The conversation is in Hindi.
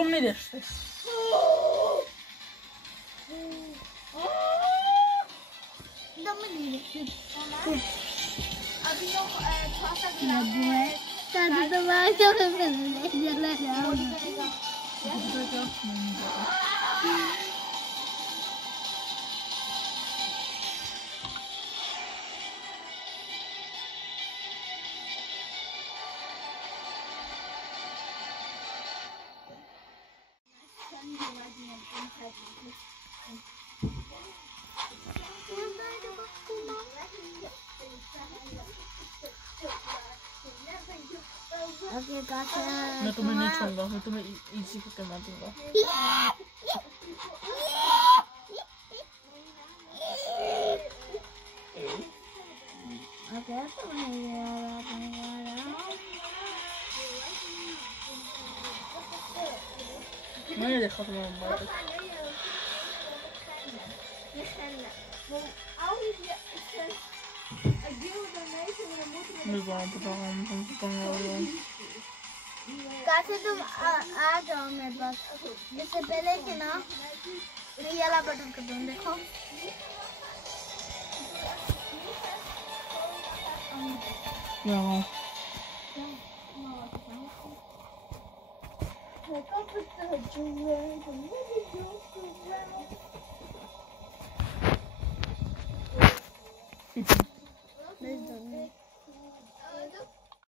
तुम नहीं देखते। अभी तो थोड़ा सा मैं तुम्हें नहीं छूंगा, मैं तुम्हें इजी करके मार दूंगा। मैंने देखा तुम्हारा मोबाइल। कासे तुम आ जाओ मेरे पास। इससे पहले कि ना मैं ये वाला बटन कर दूँ, देखो।